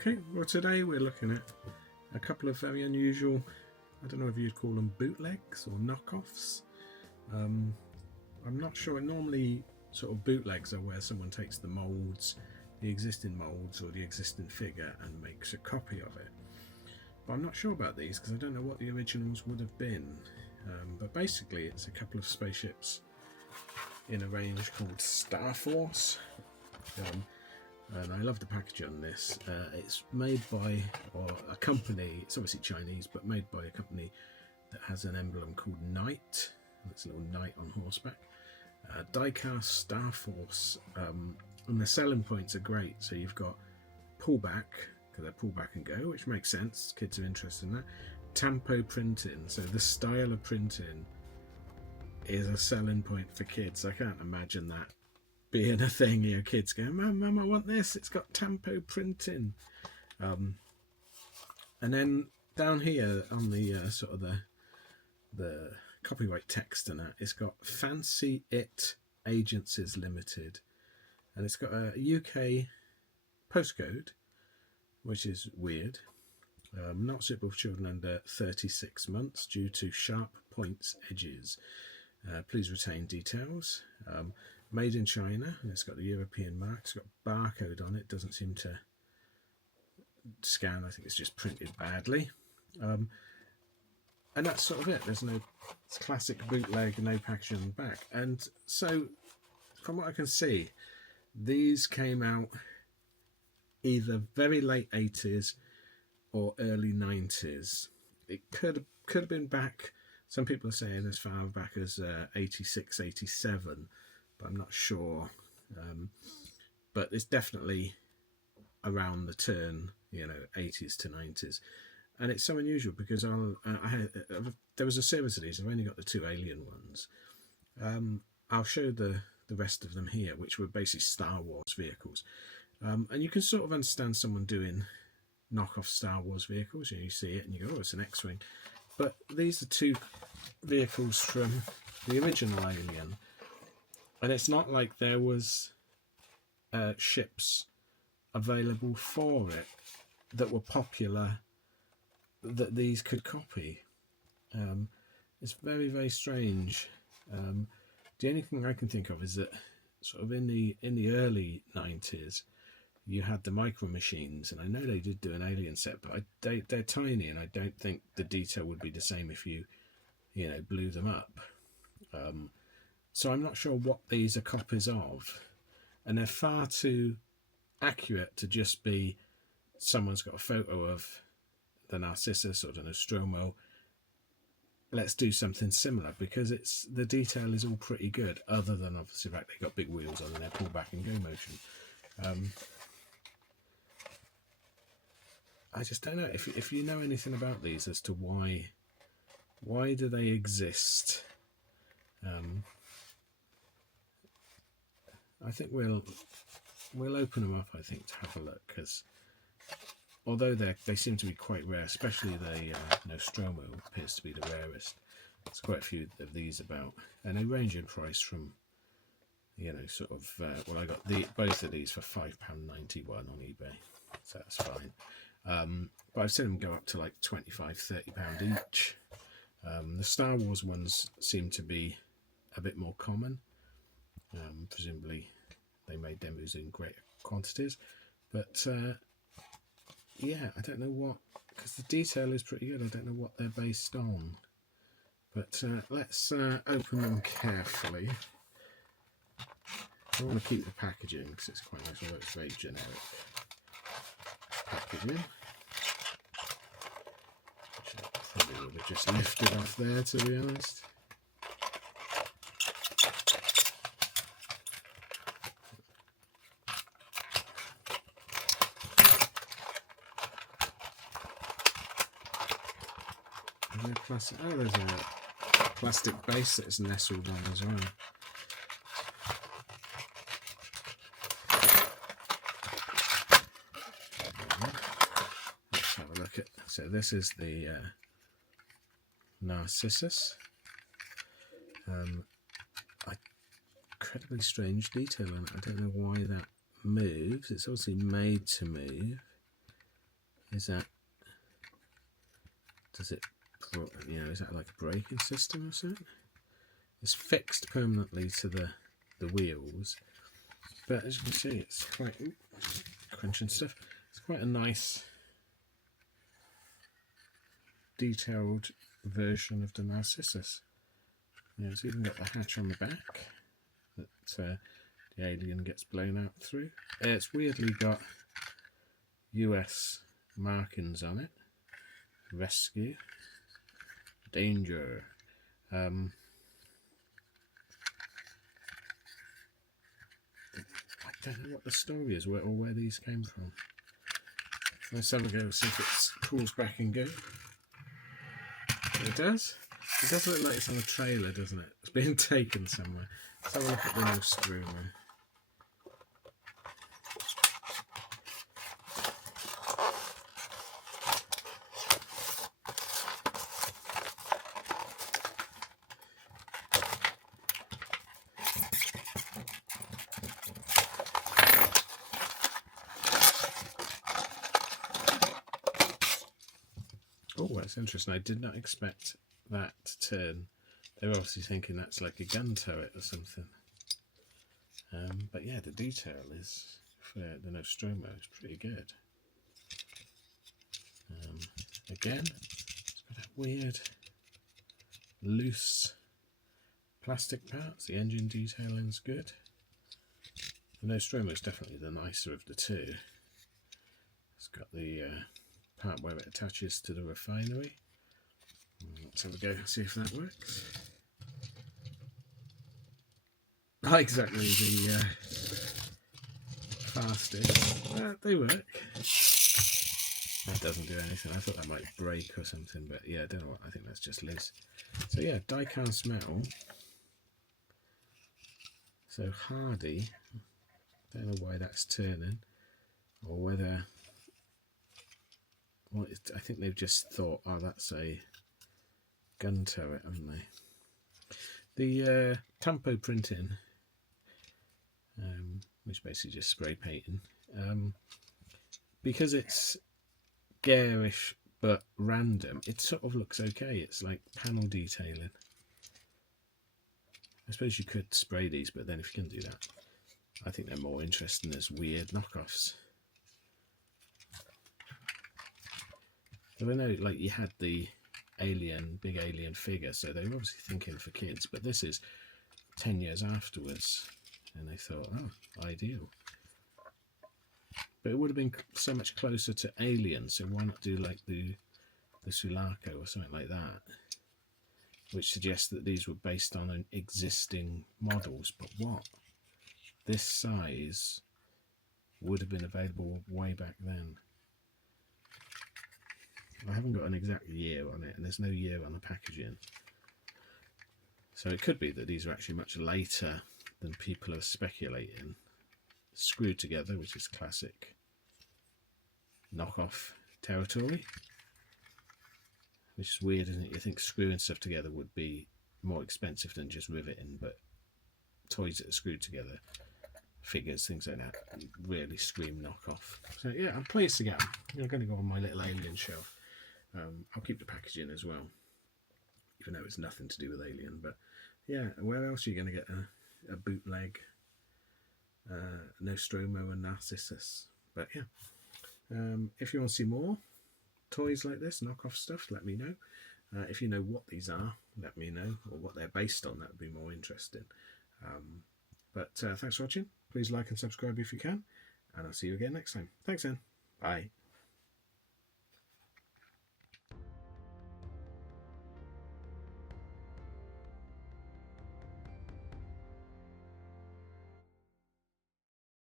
Okay, well today we're looking at a couple of very unusual, I don't know if you'd call them bootlegs or knockoffs. I'm not sure. Normally sort of bootlegs are where someone takes the moulds, the existing moulds or the existing figure and makes a copy of it. But I'm not sure about these because I don't know what the originals would have been. But basically it's a couple of spaceships in a range called Star Force. And I love the packaging on this. It's made by a company, it's obviously Chinese, but made by a company that has an emblem called Knight. It's a little knight on horseback. Diecast Star Force. And the selling points are great. So you've got pullback, because they're pull back and go, which makes sense. Kids are interested in that. Tampo printing. So the style of printing is a selling point for kids. I can't imagine that being a thing. Your kids go, Mum, I want this. It's got tampo printing. And then down here on the sort of the copyright text and that, it's got Fancy It Agencies Limited, and it's got a UK postcode, which is weird. Not suitable for children under 36 months due to sharp points edges. Please retain details. Made in China, and it's got the European mark. It's got a barcode on it. Doesn't seem to scan. I think it's just printed badly. And that's sort of it. There's no, it's classic bootleg, no packaging on the back. And so, from what I can see, these came out either very late 80s or early 90s. It could have been back. Some people are saying as far back as 86, 87. But I'm not sure. But it's definitely around the turn, 80s to 90s. And it's so unusual because there was a series of these. I've only got the two alien ones. I'll show the rest of them here, which were basically Star Wars vehicles. And you can sort of understand someone doing knockoff Star Wars vehicles. You see it and you go, oh, it's an X-Wing. But these are two vehicles from the original Alien. And it's not like there was ships available for it that were popular that these could copy. It's very, very strange. The only thing I can think of is that sort of in the early 90s, you had the micro machines, and I know they did do an Alien set, but they're tiny, and I don't think the detail would be the same if you blew them up. So I'm not sure what these are copies of, and they're far too accurate to just be someone's got a photo of the Narcissus or the Nostromo. Let's do something similar, because the detail is all pretty good, other than obviously the fact they've got big wheels on and they're pull back and go motion. I just don't know if you know anything about these as to why do they exist. I think we'll open them up, I think, to have a look, because although they seem to be quite rare, especially the Nostromo appears to be the rarest. There's quite a few of these about, and they range in price from sort of well, I got both of these for £5.91 on eBay, so that's fine. But I've seen them go up to like £25–30 each. The Star Wars ones seem to be a bit more common. Presumably they made them in greater quantities, but yeah, I don't know what, because the detail is pretty good. I don't know what they're based on, but let's open them carefully. I want to keep the packaging because it's quite nice, although it's very generic packaging, which I probably would have just lifted off there, to be honest. Plastic. Oh, there's a plastic base that's nestled on as well. Let's have a look at. So this is the Narcissus. Incredibly strange detail on it. I don't know why that moves. It's obviously made to move. Is that, does it, you know, is that like a braking system or something? It's fixed permanently to the wheels, but as you can see, it's quite, crunching stuff. It's quite a nice, detailed version of the Narcissus. You know, it's even got the hatch on the back that the alien gets blown out through. It's weirdly got US markings on it. Rescue. Danger. I don't know what the story is, or where these came from. Let's have a go, see if it pulls back and go. It does. It does look like it's on a trailer, doesn't it? It's being taken somewhere. Let's have a look at the Nostromo. Oh, that's interesting. I did not expect that to turn. They're obviously thinking that's like a gun turret or something. But yeah, the detail is for the Nostromo is pretty good. Again, it's got that weird loose plastic parts. The engine detailing's good. The Nostromo is definitely the nicer of the two. It's got the part where it attaches to the refinery. Let's have a go, see if that works. Not exactly the fastest, but they work. That doesn't do anything. I thought that might break or something, but yeah, I don't know what. I think that's just loose. So yeah, die-cast metal. So hardy. Don't know why that's turning, or whether. Well, I think they've just thought, oh, that's a gun turret, haven't they? The tampo printing, which basically just spray painting, because it's garish but random, it sort of looks okay. It's like panel detailing. I suppose you could spray these, but then if you can do that, I think they're more interesting as weird knockoffs. So I know, like, you had the big alien figure, so they were obviously thinking for kids, but this is 10 years afterwards, and they thought, oh, ideal. But it would have been so much closer to Alien, so why not do like the Sulaco or something like that, which suggests that these were based on an existing models. But what? This size would have been available way back then. I haven't got an exact year on it, and there's no year on the packaging. So it could be that these are actually much later than people are speculating. Screwed together, which is classic knockoff territory. Which is weird, isn't it? You think screwing stuff together would be more expensive than just riveting, but toys that are screwed together, figures, things like that, really scream knockoff. So yeah, I'm pleased to get them. I'm going to go on my little Alien shelf. I'll keep the packaging as well, even though it's nothing to do with Alien. But yeah, where else are you going to get a bootleg Nostromo and Narcissus? But yeah, if you want to see more toys like this, knockoff stuff, let me know. If you know what these are, let me know, or what they're based on. That would be more interesting. But thanks for watching. Please like and subscribe if you can, and I'll see you again next time. Thanks then. Bye.